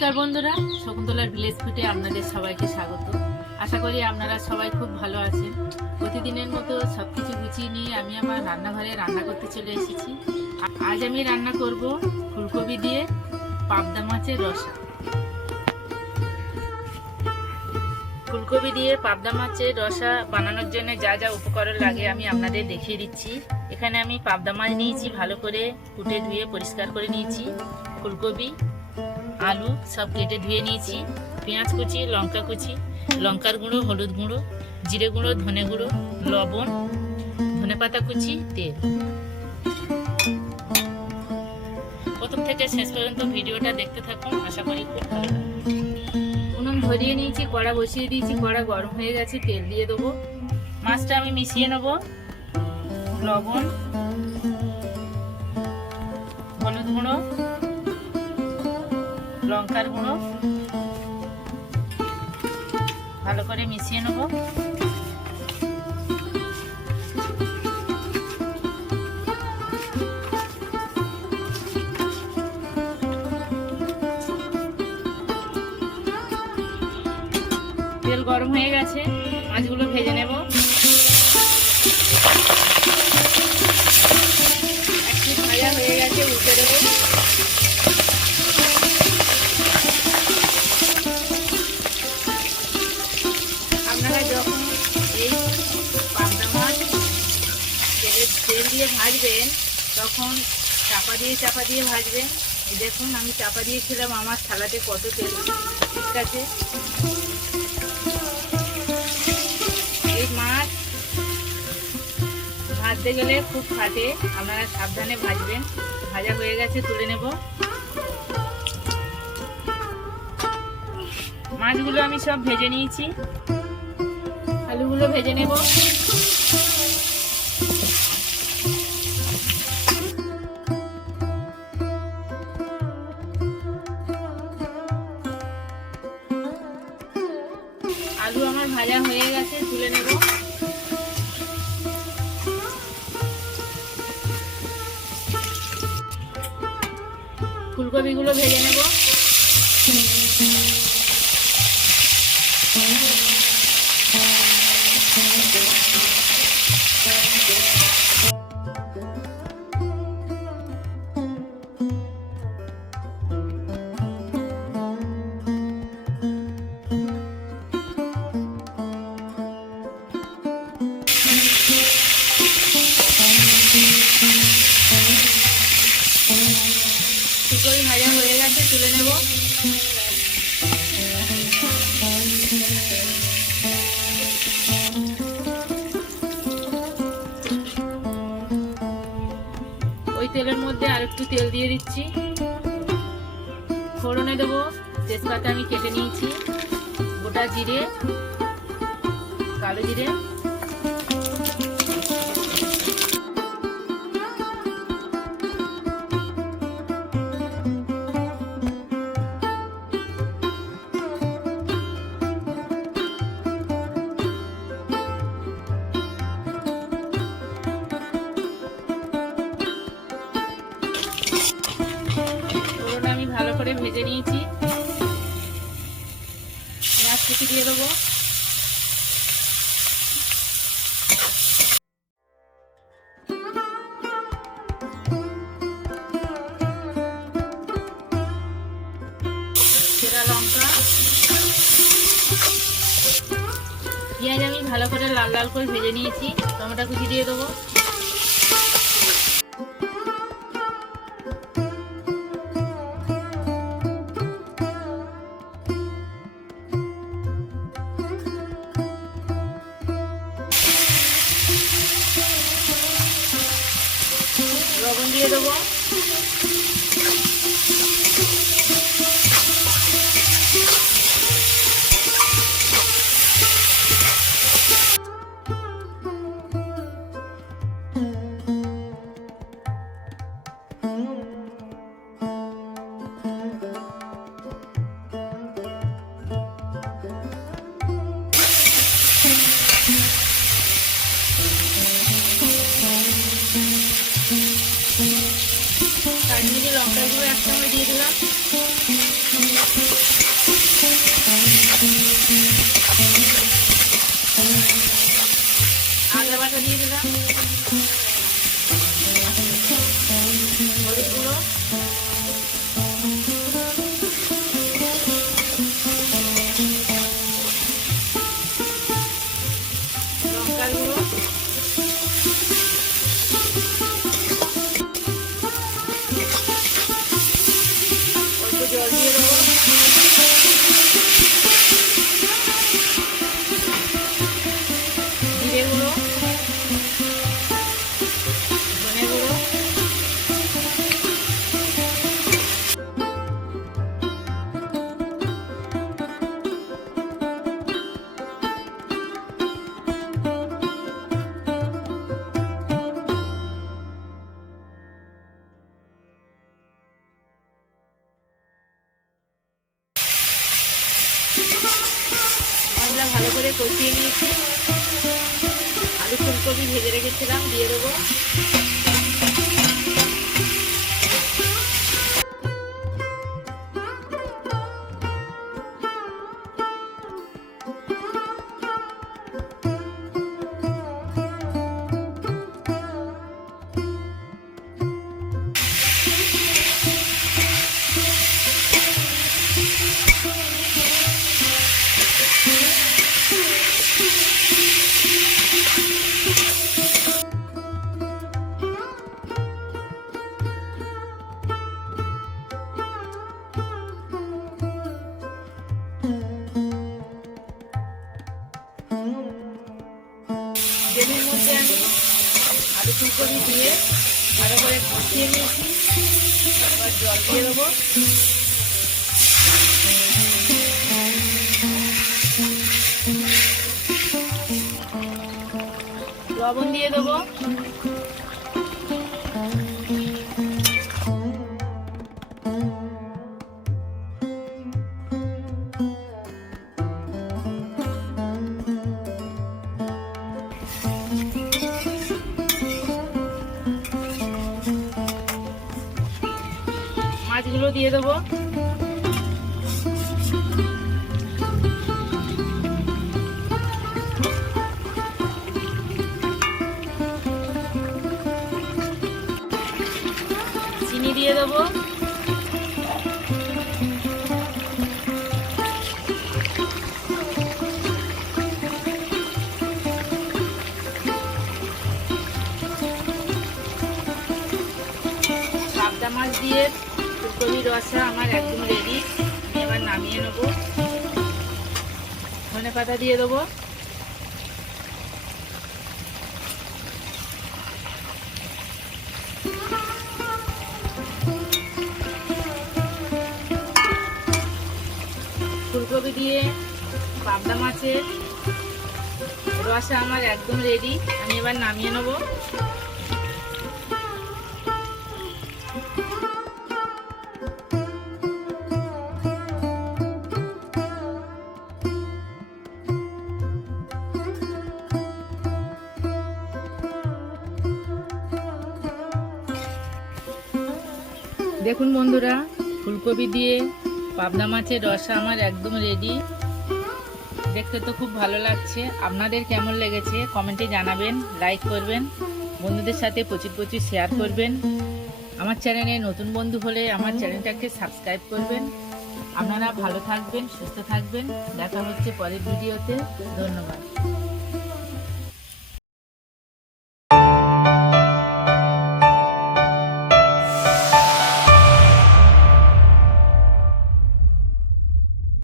নমস্কার বন্ধুরা, শকুন্তলার ভিলেজ ফুটে আপনাদের সবাইকে স্বাগত। আশা করি আপনারা সবাই খুব ভালো আছেন। প্রতিদিনের মতো সব কিছু গুছিয়ে নিয়ে আমি আমার রান্নাঘরে রান্না করতে চলে এসেছি। আজ আমি রান্না করব ফুলকপি দিয়ে পাবদা মাছের রসা। ফুলকপি দিয়ে পাবদা মাছের রসা বানানোর জন্য যা যা উপকরণ লাগে আমি আপনাদের দেখিয়ে দিচ্ছি। এখানে আমি পাবদা মাছ নিয়েছি, ভালো করে কুটে ধুয়ে পরিষ্কার করে নিয়েছি। ফুলকপি আলু সব কেটে ধুয়ে নিয়েছি। পেঁয়াজ কুচি, লঙ্কা কুচি, লঙ্কার গুঁড়ো, হলুদ গুঁড়ো, জিরে গুঁড়ো, ধনে গুঁড়ো, লবণ, ধনে পাতা কুচি, তেল। প্রথম থেকে শেষ পর্যন্ত ভিডিওটা দেখতে থাকুন, আশা করি খুব ভালো উনুন ধরিয়ে নিয়েছি, কড়া বসিয়ে দিয়েছি, কড়া গরম হয়ে গেছে, তেল দিয়ে দেবো। মাছটা আমি মিশিয়ে নেব। লবণ, হলুদ গুঁড়ো লঙ্কার গুঁড়ো। ভালো করে মিশিয়ে নেব। তেল গরম হয়ে গেছে মাছগুলো ভেজে নেব। তেলে দিয়ে ভাজবেন, তখন চাপা দিয়ে চাপা দিয়ে ভাজবেন। দেখুন, আমি চাপা দিয়েছিলাম আমার থালাতে কত তেল। ঠিক আছে? এই মাছ ভাজতে গেলে খুব ফাটে, আপনারা সাবধানে ভাজবেন। ভাজা হয়ে গেছে, তুলে নেব। মাছগুলো আমি সব ভেজে নিয়েছি। আলুগুলো ভেজে নেব। ভাজা হয়ে গেছে তুলে নেব। ফুলকপিগুলো ভেজে নেব। তেলের মধ্যে আর একটু তেল দিয়ে দিচ্ছি। ফোড়নে দেবো, তেজপাতা আমি কেটে নিয়েছি, গোটা জিরে, কালো জিরে। নিয়েছি পেঁয়াজ কুচি দিয়ে দেবো। সেরা লঙ্কা। পেঁয়াজ আমি ভালো করে লাল লাল করে ভেজে নিয়েছি। টমেটো কুচি দিয়ে দেবো। লবণ দিয়ে দেবো। গুঁড়ো। ভালো করে কষিয়ে নিয়েছি। ভেজে রেখেছিলাম দিয়ে দেবো। তেলের মধ্যে আমি আলু ফুলকপি দিয়ে ভালো করে কষিয়ে নিয়েছি। তারপর জল দিয়ে দেবো। লবণ দিয়ে দেবো। মাছগুলো দিয়ে দেবো। চিনি দিয়ে দেবো। রসা আমার একদম রেডি আমি এবার নামিয়ে নেব। ধনে পাতা দিয়ে দেবো। ফুলকপি দিয়ে পাবদা মাছের রসা আমার একদম রেডি আমি এবার নামিয়ে নেব। দেখুন বন্ধুরা, ফুলকপি দিয়ে পাবদা মাছের রসা আমার একদম রেডি দেখতে তো খুব ভালো লাগছে। আপনাদের কেমন লেগেছে কমেন্টে জানাবেন লাইক করবেন, বন্ধুদের সাথে প্রচুর প্রচুর শেয়ার করবেন। আমার চ্যানেলে নতুন বন্ধু হলে আমার চ্যানেলটাকে সাবস্ক্রাইব করবেন। আপনারা ভালো থাকবেন, সুস্থ থাকবেন। দেখা হচ্ছে পরের ভিডিওতে। ধন্যবাদ।